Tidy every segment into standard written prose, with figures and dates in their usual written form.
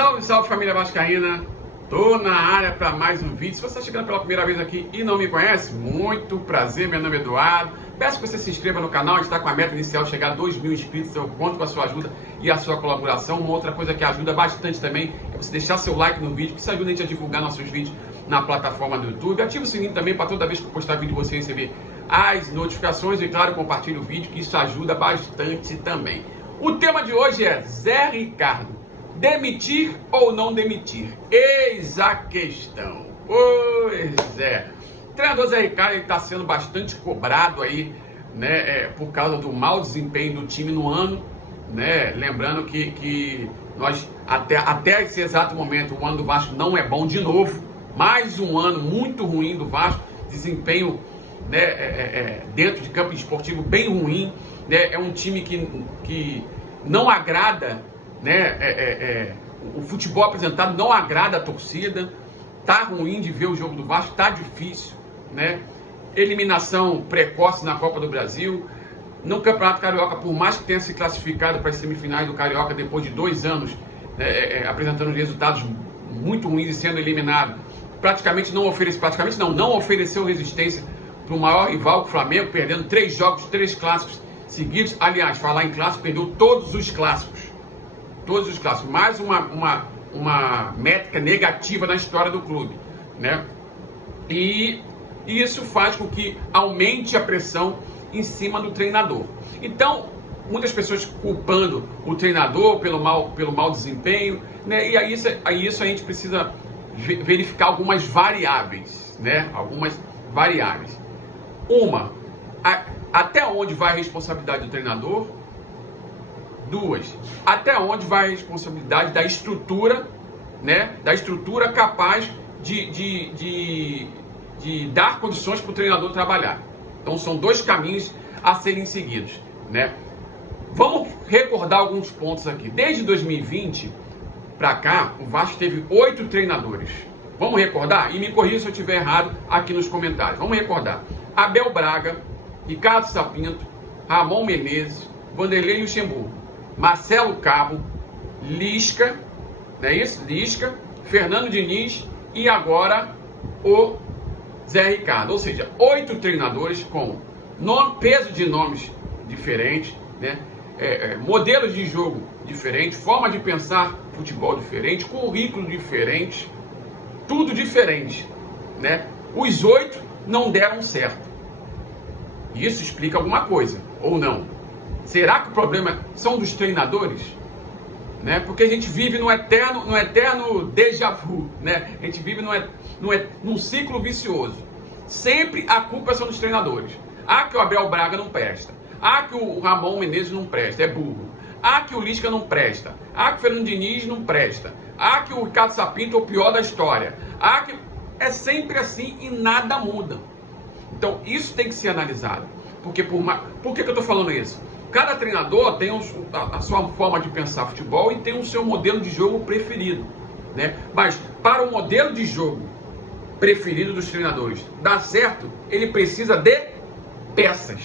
Salve, salve família vascaína, tô na área para mais um vídeo. Se você está chegando pela primeira vez aqui e não me conhece, muito prazer, meu nome é Eduardo. Peço que você se inscreva no canal, a gente está com a meta inicial de chegar a 2.000 inscritos, eu conto com a sua ajuda e a sua colaboração. Uma outra coisa que ajuda bastante também é você deixar seu like no vídeo, que isso ajuda a gente a divulgar nossos vídeos na plataforma do YouTube. Ativa o sininho também para toda vez que eu postar vídeo você receber as notificações e, claro, compartilhe o vídeo, que isso ajuda bastante também. O tema de hoje é Zé Ricardo. Demitir ou não demitir? Eis a questão. Pois é. O treinador Zé Ricardo está sendo bastante cobrado aí, né, por causa do mau desempenho do time no ano, né? Lembrando que nós, até esse exato momento, o ano do Vasco não é bom de novo. Mais um ano muito ruim do Vasco, desempenho, né, dentro de campo esportivo bem ruim, né? É um time que não agrada, né? O futebol apresentado não agrada a torcida, tá ruim de ver o jogo do Vasco, tá difícil, né? Eliminação precoce na Copa do Brasil, no Campeonato Carioca, por mais que tenha se classificado para as semifinais do Carioca depois de 2 anos, né, apresentando resultados muito ruins e sendo eliminado, não ofereceu resistência para o maior rival, o Flamengo, perdendo 3 jogos, 3 clássicos seguidos. Aliás, falar em clássico, perdeu todos os clássicos. Todos os clássicos. Mais uma métrica negativa na história do clube, né? E isso faz com que aumente a pressão em cima do treinador. Então, muitas pessoas culpando o treinador pelo mau desempenho, né? E aí isso a gente precisa verificar algumas variáveis, né? Algumas variáveis. Até onde vai a responsabilidade do treinador? 2, até onde vai a responsabilidade da estrutura, né? Da estrutura capaz de dar condições para o treinador trabalhar. Então são 2 caminhos a serem seguidos, né? Vamos recordar alguns pontos aqui. Desde 2020 para cá, o Vasco teve 8 treinadores. Vamos recordar? E me corrija se eu estiver errado aqui nos comentários. Vamos recordar. Abel Braga, Ricardo Sapinto, Ramon Menezes, Vanderlei Luxemburgo, Marcelo Cabo, Lisca, não é isso? Lisca, Fernando Diniz e agora o Zé Ricardo. Ou seja, 8 treinadores com peso de nomes diferentes, né? Modelos de jogo diferentes, forma de pensar futebol diferente, currículo diferente, tudo diferente, né? Os 8 não deram certo. Isso explica alguma coisa, ou não? Será que o problema são dos treinadores? Né? Porque a gente vive num eterno déjà vu, né? A gente vive num ciclo vicioso. Sempre a culpa são dos treinadores. Que o Abel Braga não presta. Que o Ramon Menezes não presta, é burro. Que o Lisca não presta. Que o Fernando Diniz não presta. Que o Ricardo Sapinto é o pior da história. É sempre assim e nada muda. Então, isso tem que ser analisado. Por que eu estou falando isso? Cada treinador tem a sua forma de pensar futebol e tem o seu modelo de jogo preferido, né? Mas para o modelo de jogo preferido dos treinadores dar certo, ele precisa de peças.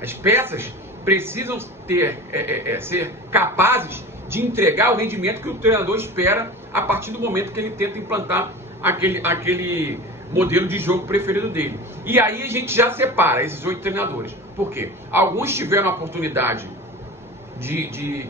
As peças precisam ser capazes de entregar o rendimento que o treinador espera a partir do momento que ele tenta implantar aquele modelo de jogo preferido dele. E aí a gente já separa esses 8 treinadores. Por quê? Alguns tiveram a oportunidade de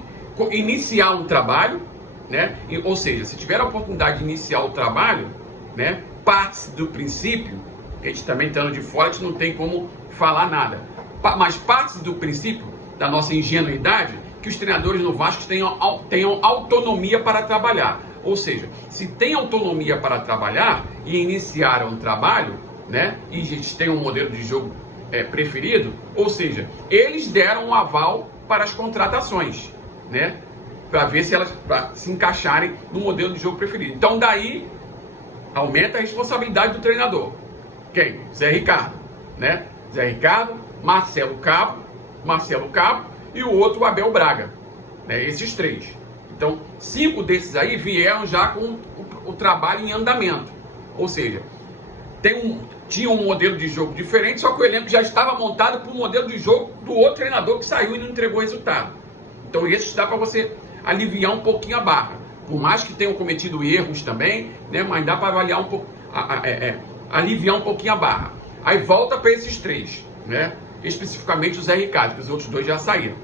iniciar um trabalho, né? Ou seja, se tiver a oportunidade de iniciar o trabalho, né? Parte do princípio, que a gente também estando de fora, a gente não tem como falar nada. Mas parte do princípio da nossa ingenuidade, que os treinadores no Vasco tenham autonomia para trabalhar. Ou seja, se tem autonomia para trabalhar e iniciaram um trabalho, né, e eles têm um modelo de jogo preferido, ou seja, eles deram um aval para as contratações, né, para ver se elas se encaixarem no modelo de jogo preferido. Então daí aumenta a responsabilidade do treinador. Quem? Zé Ricardo, né? Zé Ricardo, Marcelo Cabo e o outro Abel Braga, né? Esses 3. Então, 5 desses aí vieram já com o trabalho em andamento. Ou seja, tinha um modelo de jogo diferente, só que o elenco já estava montado para o modelo de jogo do outro treinador que saiu e não entregou resultado. Então, esse dá para você aliviar um pouquinho a barra. por mais que tenham cometido erros também, né, mas dá para avaliar um pouco, aliviar um pouquinho a barra. Aí volta para esses 3, né, especificamente o Zé Ricardo, que os outros 2 já saíram.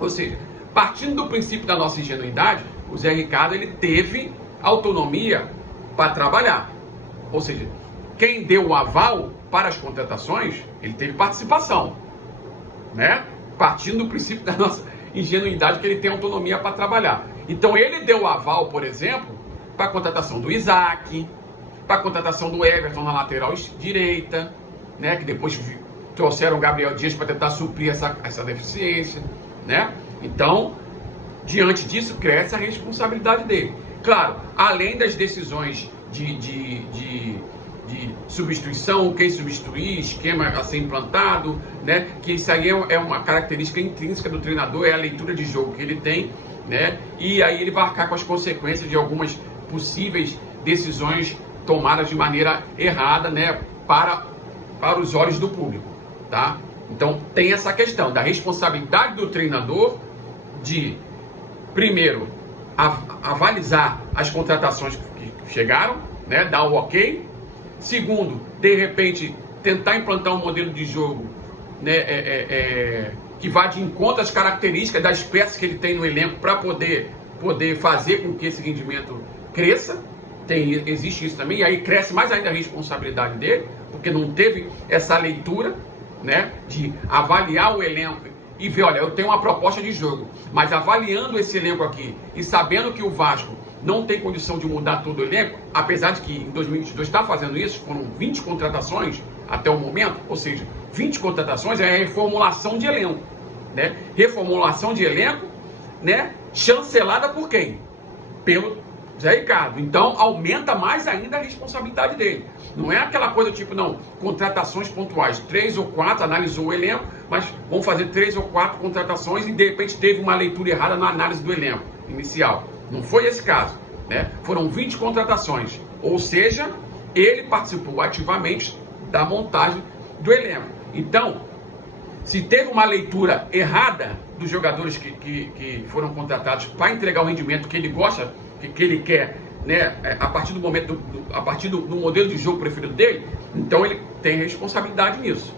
Ou seja, partindo do princípio da nossa ingenuidade, o Zé Ricardo ele teve autonomia para trabalhar. Ou seja, quem deu o aval para as contratações, ele teve participação, né? Partindo do princípio da nossa ingenuidade que ele tem autonomia para trabalhar. Então ele deu o aval, por exemplo, para a contratação do Isaac, para a contratação do Everton na lateral direita, né? Que depois trouxeram o Gabriel Dias para tentar suprir essa deficiência, né? Então, diante disso, cresce a responsabilidade dele. Claro, além das decisões de substituição, quem substituir, esquema a ser implantado, né? Que isso aí é uma característica intrínseca do treinador, é a leitura de jogo que ele tem, né? E aí ele vai arcar com as consequências de algumas possíveis decisões tomadas de maneira errada, né? Para os olhos do público, tá? Então tem essa questão da responsabilidade do treinador de, primeiro, avalizar as contratações que chegaram, né? Dar o ok. Segundo, de repente, tentar implantar um modelo de jogo, né, que vá de encontro às características das peças que ele tem no elenco para poder fazer com que esse rendimento cresça. Existe isso também, e aí cresce mais ainda a responsabilidade dele, porque não teve essa leitura, né, de avaliar o elenco e ver, olha, eu tenho uma proposta de jogo, mas avaliando esse elenco aqui e sabendo que o Vasco não tem condição de mudar todo o elenco, apesar de que em 2022 está fazendo isso, foram 20 contratações até o momento, ou seja, 20 contratações é a reformulação de elenco, né? Reformulação de elenco, né? Chancelada por quem? Pelo Zé Ricardo. Então aumenta mais ainda a responsabilidade dele. Não é aquela coisa tipo, não, contratações pontuais, 3 ou 4, analisou o elenco, mas vamos fazer 3 ou 4 contratações e de repente teve uma leitura errada na análise do elenco inicial. Não foi esse caso, né? Foram 20 contratações, ou seja, ele participou ativamente da montagem do elenco. Então, se teve uma leitura errada dos jogadores que foram contratados para entregar o rendimento que ele gosta, que ele quer, né, a partir do momento, a partir do modelo de jogo preferido dele, então ele tem responsabilidade nisso,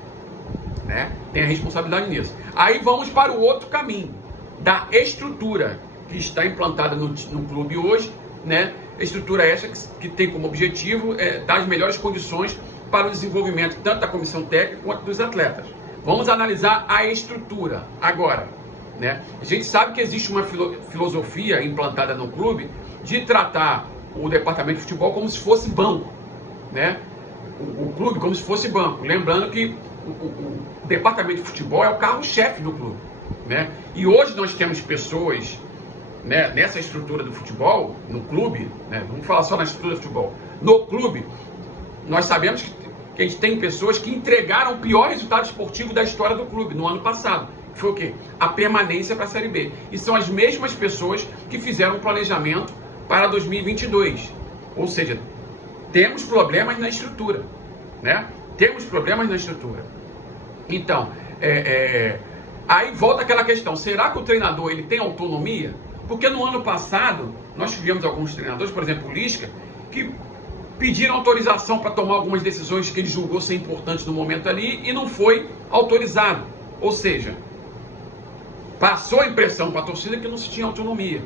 né? Tem a responsabilidade nisso. Aí vamos para o outro caminho, da estrutura que está implantada no clube hoje, né? Estrutura essa que tem como objetivo dar as melhores condições para o desenvolvimento tanto da comissão técnica quanto dos atletas. Vamos analisar a estrutura agora, né? A gente sabe que existe uma filosofia implantada no clube de tratar o departamento de futebol como se fosse banco, né? O clube como se fosse banco. Lembrando que o departamento de futebol é o carro-chefe do clube, né? E hoje nós temos pessoas, né, nessa estrutura do futebol, no clube, né? Vamos falar só na estrutura do futebol. No clube, nós sabemos que a gente tem pessoas que entregaram o pior resultado esportivo da história do clube no ano passado. Que foi o quê? A permanência para a Série B. E são as mesmas pessoas que fizeram o planejamento para 2022. Ou seja, temos problemas na estrutura, né? Temos problemas na estrutura. Então, aí volta aquela questão, será que o treinador ele tem autonomia? Porque no ano passado, nós tivemos alguns treinadores, por exemplo, o Lisca, que pediram autorização para tomar algumas decisões que ele julgou ser importantes no momento ali e não foi autorizado. Ou seja, passou a impressão para a torcida que não se tinha autonomia.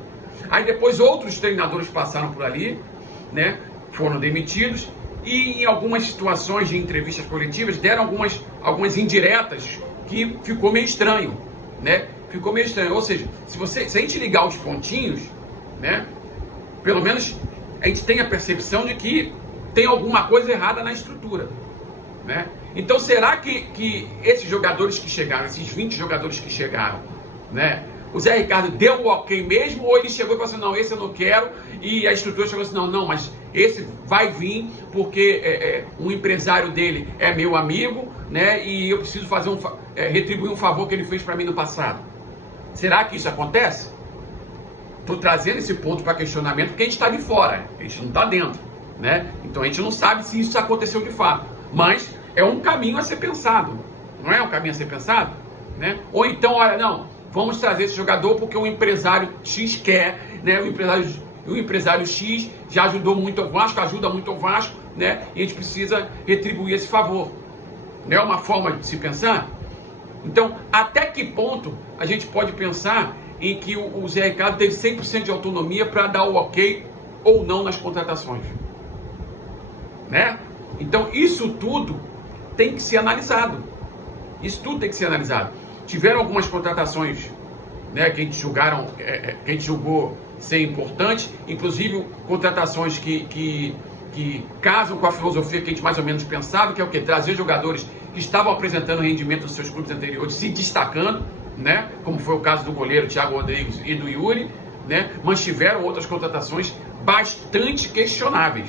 Aí depois outros treinadores passaram por ali, né, foram demitidos e em algumas situações de entrevistas coletivas deram algumas indiretas que ficou meio estranho, né? Ficou meio estranho. Ou seja, se a gente ligar os pontinhos, né, pelo menos a gente tem a percepção de que tem alguma coisa errada na estrutura, né? Então será que esses jogadores que chegaram, esses 20 jogadores que chegaram, né, o Zé Ricardo deu o ok mesmo, ou ele chegou e falou assim, não, esse eu não quero, e a estrutura chegou assim, não, mas esse vai vir porque um empresário dele é meu amigo, né, e eu preciso fazer retribuir um favor que ele fez para mim no passado. Será que isso acontece? Estou trazendo esse ponto para questionamento porque a gente está de fora, a gente não está dentro, né? Então a gente não sabe se isso aconteceu de fato, mas é um caminho a ser pensado, não é um caminho a ser pensado, né? Ou então, olha, não, vamos trazer esse jogador porque o empresário X quer, né? O empresário E o empresário X já ajudou muito o Vasco, ajuda muito o Vasco, né? E a gente precisa retribuir esse favor. Não é uma forma de se pensar? Então, até que ponto a gente pode pensar em que o Zé Ricardo teve 100% de autonomia para dar o ok ou não nas contratações? Né? Então, isso tudo tem que ser analisado. Isso tudo tem que ser analisado. Tiveram algumas contratações, né, que a gente julgou ser importantes, inclusive contratações que casam com a filosofia que a gente mais ou menos pensava, que é o quê? Trazer jogadores que estavam apresentando rendimento nos seus clubes anteriores, se destacando, né? Como foi o caso do goleiro Thiago Rodrigues e do Yuri, né? Mas tiveram outras contratações bastante questionáveis.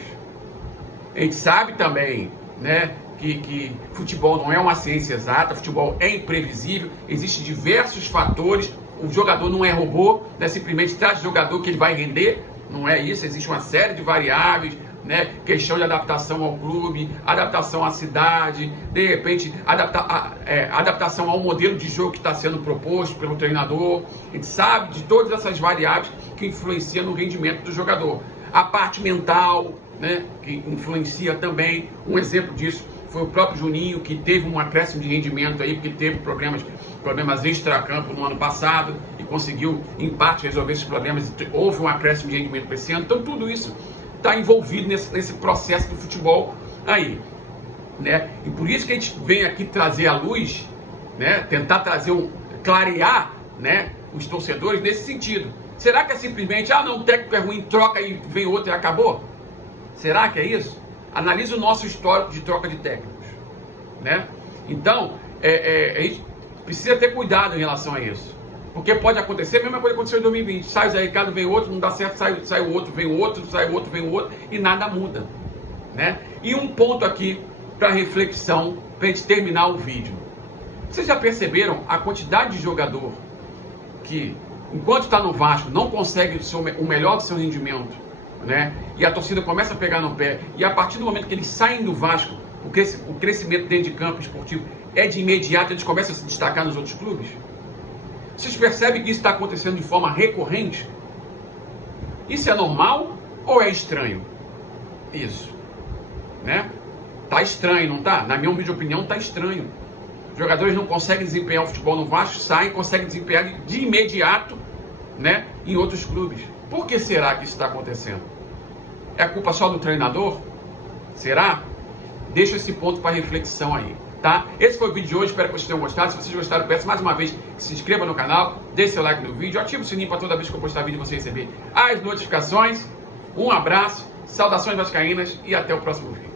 A gente sabe também, né, que futebol não é uma ciência exata, futebol é imprevisível, existem diversos fatores, o jogador não é robô, não é simplesmente traz jogador que ele vai render, não é isso, existe uma série de variáveis, né? Questão de adaptação ao clube, adaptação à cidade, de repente adaptação ao modelo de jogo que está sendo proposto pelo treinador. A gente sabe de todas essas variáveis que influenciam no rendimento do jogador. A parte mental, né, que influencia também. Um exemplo disso foi o próprio Juninho, que teve um acréscimo de rendimento aí, porque teve problemas extracampo no ano passado e conseguiu, em parte, resolver esses problemas. Houve um acréscimo de rendimento para esse ano. Então, tudo isso está envolvido nesse processo do futebol aí, né? E por isso que a gente vem aqui trazer à luz, né? Tentar clarear, né, os torcedores nesse sentido. Será que é simplesmente, não, o técnico é ruim, troca e vem outro e acabou? Será que é isso? Analise o nosso histórico de troca de técnicos, né? Então, a gente precisa ter cuidado em relação a isso. Porque pode acontecer, a mesma coisa que aconteceu em 2020. Sai o Zé Ricardo, vem outro, não dá certo, sai o outro, vem o outro, sai o outro, vem o outro, e nada muda, né? E um ponto aqui para reflexão, para a gente terminar o vídeo. Vocês já perceberam a quantidade de jogador que, enquanto está no Vasco, não consegue o melhor do seu rendimento, né? E a torcida começa a pegar no pé, e a partir do momento que eles saem do Vasco, o crescimento dentro de campo esportivo é de imediato, eles começam a se destacar nos outros clubes? Vocês percebem que isso está acontecendo de forma recorrente? Isso é normal ou é estranho? Isso, né? Tá estranho, não tá? Na minha humilde opinião, tá estranho. Os jogadores não conseguem desempenhar o futebol no Vasco, saem, conseguem desempenhar de imediato, né, em outros clubes. Por que será que isso está acontecendo? É culpa só do treinador? Será? Deixa esse ponto para reflexão aí, tá? Esse foi o vídeo de hoje, espero que vocês tenham gostado. Se vocês gostaram, peço mais uma vez que se inscreva no canal, deixe seu like no vídeo, ative o sininho para toda vez que eu postar vídeo você receber as notificações. Um abraço, saudações vascaínas e até o próximo vídeo.